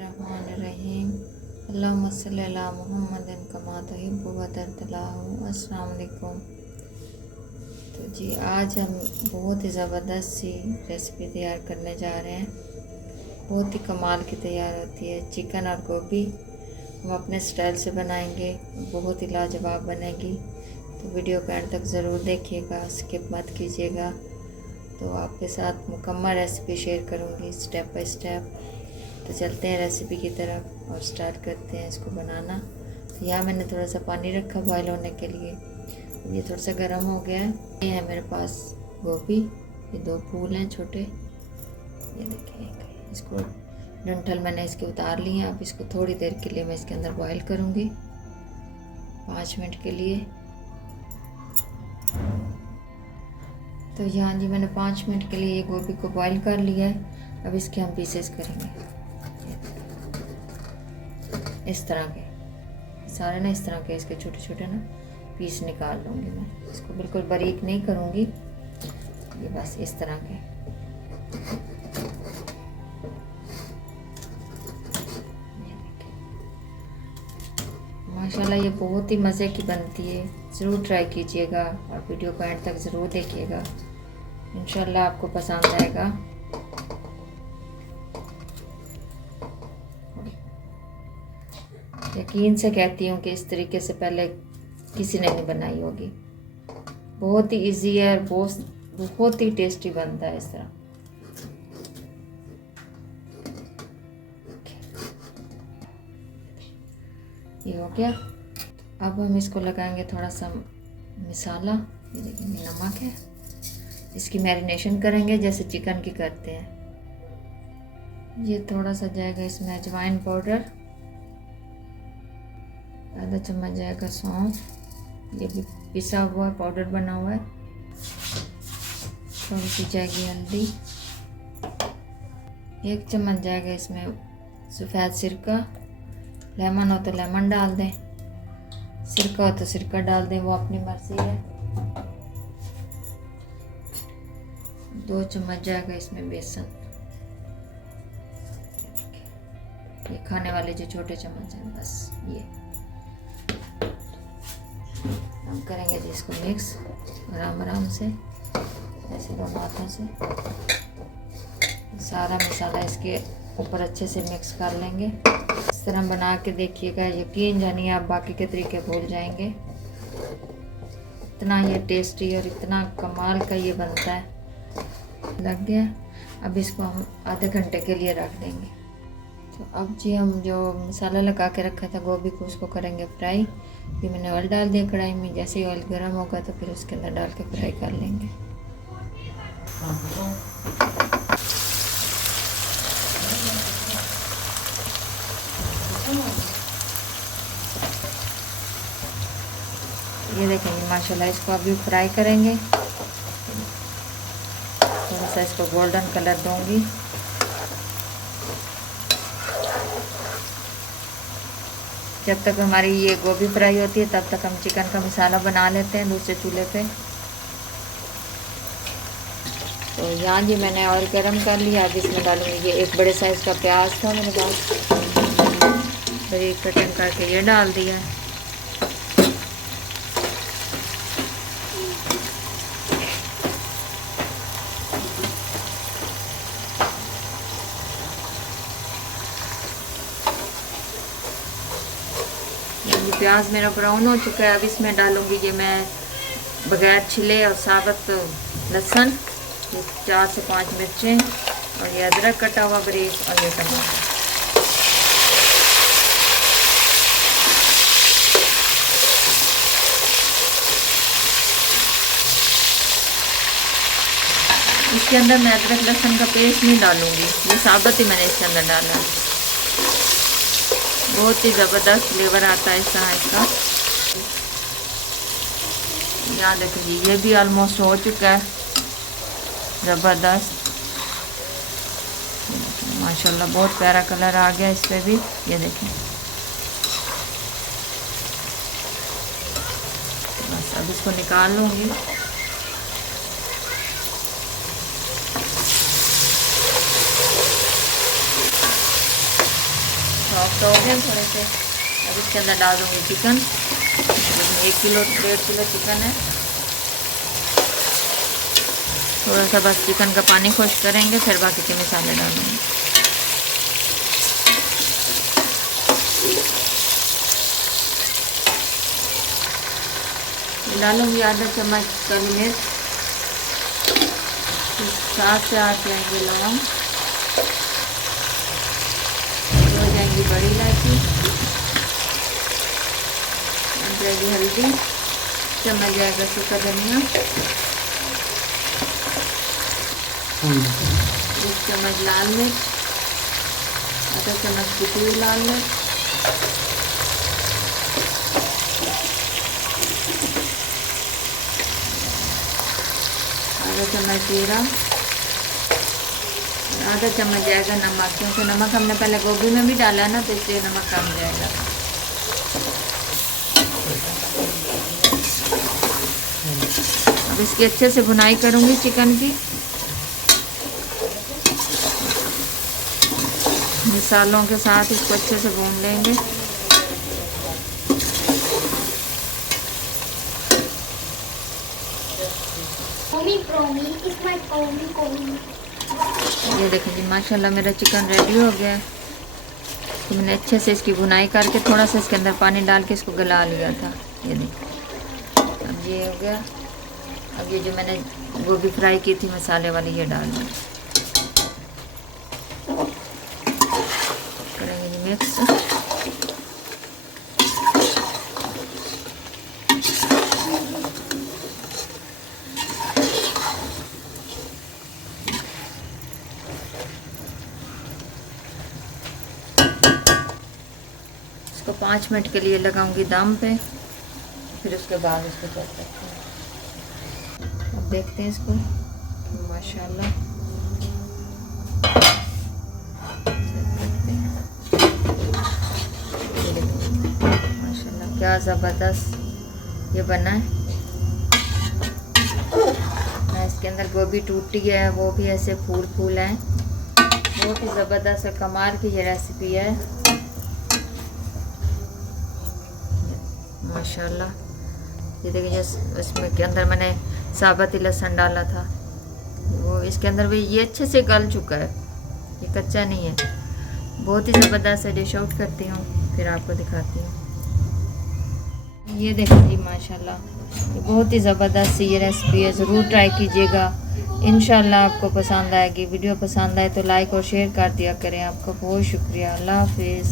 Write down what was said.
बिस्मिल्लाहिर्रहमानिर्रहीम। अल्लाहुम्मा सल्लि अला मुहम्मदिन कमा तुहिब्बु व तर्दलाहु। अस्सलाम वालेकुम। तो जी आज हम बहुत ही ज़बरदस्त सी रेसिपी तैयार करने जा रहे हैं। बहुत ही कमाल की तैयार होती है। चिकन और गोभी हम अपने स्टाइल से बनाएंगे, बहुत ही लाजवाब बनेगी। तो वीडियो को एंड तक ज़रूर देखिएगा, स्किप मत कीजिएगा। तो आपके साथ मुकम्मल रेसिपी शेयर करूँगी स्टेप बाय स्टेप। तो चलते हैं रेसिपी की तरफ और स्टार्ट करते हैं इसको बनाना। तो यहाँ मैंने थोड़ा सा पानी रखा बॉयल होने के लिए। ये थोड़ा सा गर्म हो गया है। ये है मेरे पास गोभी, ये 2 फूल हैं छोटे, ये देखिए। इसको डंठल मैंने इसके उतार लिए हैं। अब इसको थोड़ी देर के लिए मैं इसके अंदर बॉयल करूँगी, 5 मिनट के लिए। तो यहाँ जी मैंने 5 मिनट के लिए ये गोभी को बॉईल कर लिया है। अब इसके हम पीसेस करेंगे इस तरह के, सारे ना इस तरह के इसके छोटे छोटे ना पीस निकाल लूँगी मैं। इसको बिल्कुल बारीक नहीं करूँगी, ये बस इस तरह के। माशाल्लाह ये बहुत ही मज़े की बनती है। ज़रूर ट्राई कीजिएगा और वीडियो को एंड तक ज़रूर देखिएगा, इंशाल्लाह आपको पसंद आएगा। यकीन से कहती हूँ कि इस तरीके से पहले किसी ने नहीं बनाई होगी। बहुत ही इजी है, बहुत ही टेस्टी बनता है इस तरह। ये हो गया। अब हम इसको लगाएंगे थोड़ा सा मसाला। ये देखिए नमक है। इसकी मैरिनेशन करेंगे जैसे चिकन की करते हैं। ये थोड़ा सा जाएगा इसमें अजवाइन पाउडर, आधा चम्मच जाएगा सौंफ, ये भी पिसा हुआ पाउडर बना हुआ है। थोड़ी सी जाएगी हल्दी, 1 चम्मच जाएगा इसमें सफ़ेद सिरका। लेमन हो तो लेमन डाल दें, सिरका हो तो सिरका डाल दें, वो अपनी मर्ज़ी है। 2 चम्मच जाएगा इसमें बेसन, ये खाने वाले जो छोटे चम्मच हैं, बस ये। हम करेंगे जी इसको मिक्स आराम आराम से, ऐसे दोनों हाथों से सारा मसाला इसके ऊपर अच्छे से मिक्स कर लेंगे। इस तरह बना के देखिएगा, यकीन जानिए आप बाकी के तरीके भूल जाएंगे। इतना ये टेस्टी और इतना कमाल का ये बनता है। लग गया। अब इसको हम आधे घंटे के लिए रख देंगे। तो अब जी हम जो मसाला लगा के रखा था गोभी को, उसको करेंगे फ्राई। ये मैंने ऑयल डाल दिया कढ़ाई में। जैसे ही ऑयल गर्म होगा तो फिर उसके अंदर डाल के फ्राई कर लेंगे। ये देखेंगे माशाल्लाह, इसको अभी फ्राई करेंगे। थोड़ा सा इसको गोल्डन कलर दूंगी। जब तक हमारी ये गोभी फ्राई होती है तब तक हम चिकन का मसाला बना लेते हैं दूसरे चूल्हे पे। तो यहाँ जी मैंने ऑयल गरम कर लिया। अब इसमें डालूंगी ये 1 बड़े साइज़ का प्याज था मेरे पास, बारीक कटिंग करके ये डाल दिया है। प्याज मेरा ब्राउन हो चुका है। अब इसमें डालूंगी ये मैं बगैर छिले और साबुत लहसुन, ये 4 से 5 मिर्चें, और ये अदरक कटा हुआ बारीक, और ये टमाटर। इसके अंदर मैं अदरक लहसुन का पेस्ट नहीं डालूंगी, ये साबुत ही मैंने इसके अंदर डाला है। बहुत ही ज़बरदस्त फ्लेवर आता है इसका। यहाँ देखिए ये भी ऑलमोस्ट हो चुका है, ज़बरदस्त माशाल्लाह। बहुत प्यारा कलर आ गया इस पर भी, ये देखें। बस अब इसको निकाल लूँगी। सॉफ्ट हो गए थोड़े से। अब इसके अंदर डाल दूँगी चिकन। 1 किलो 1.5 किलो चिकन है। थोड़ा सा बस चिकन का पानी खुश करेंगे, फिर बाकी के मसाले डालेंगे। डालूंगी आधा चम्मच काली मिर्च, 7 से 8 जाएंगे लौंग, हो जाएंगी बड़ी इलायची, जाएगी हल्दी, चम्मच जाएगा सूखा धनिया, 1 चम्मच लाल मिर्च, आधा चम्मच कुटी हुई लाल मिर्च, आधा चम्मच जीरा, आधा चम्मच जाएगा नमक, क्योंकि नमक हमने पहले गोभी में भी डाला है ना, तो इसलिए नमक कम जाएगा। अब इसकी अच्छे से भुनाई करूँगी चिकन की, मसालों के साथ इसको अच्छे से भून लेंगे। ये देखिए जी माशाल्लाह मेरा चिकन रेडी हो गया है। तो मैंने अच्छे से इसकी भुनाई करके थोड़ा सा इसके अंदर पानी डाल के इसको गला लिया था। ये देखिए अब ये हो गया। अब ये जो मैंने गोभी फ्राई की थी मसाले वाली, ये डाल दी, करेंगे जी मिक्स। इसको 5 मिनट के लिए लगाऊंगी दम पे, फिर उसके बाद इसको चेक करते हैं। अब देखते हैं इसको, माशाल्लाह माशाल्लाह क्या ज़बरदस्त ये बना है। इसके अंदर गोभी टूटी है, वो भी ऐसे फूल फूल हैं। बहुत ही ज़बरदस्त और कमाल की ये रेसिपी है माशाल्लाह। ये देखिए जैसे इसमें के अंदर मैंने साबुत लहसुन डाला था, वो इसके अंदर भी ये अच्छे से गल चुका है, ये कच्चा नहीं है। बहुत ही ज़बरदस्त है। डिश आउट करती हूँ, फिर आपको दिखाती हूँ। ये देखिए जी माशाल्लाह, ये बहुत ही ज़बरदस्त सी ये रेसिपी है। ज़रूर ट्राई कीजिएगा, इंशाल्लाह आपको पसंद आएगी। वीडियो पसंद आए तो लाइक और शेयर कर दिया करें। आपका बहुत शुक्रिया। अल्लाह हाफिज़।